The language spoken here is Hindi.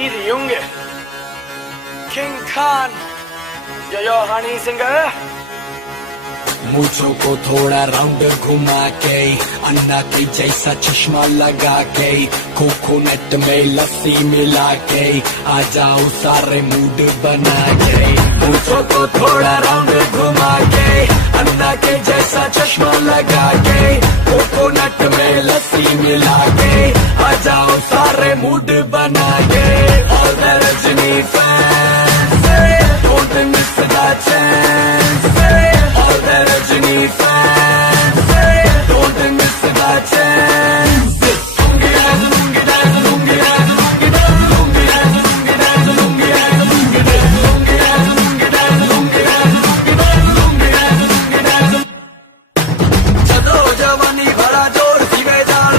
Kid Junge, King Khan, yo honey singer. मूछों को थोड़ा राउंड घुमा के अन्ना के जैसा चश्मा लगा के कोकोनट में लस्सी मिला के आ जाओ सारे मूड बना के। मूछों को थोड़ा राउंड घुमा के अन्ना के जैसा चश्मा लगा के कोकोनट में लस्सी मिला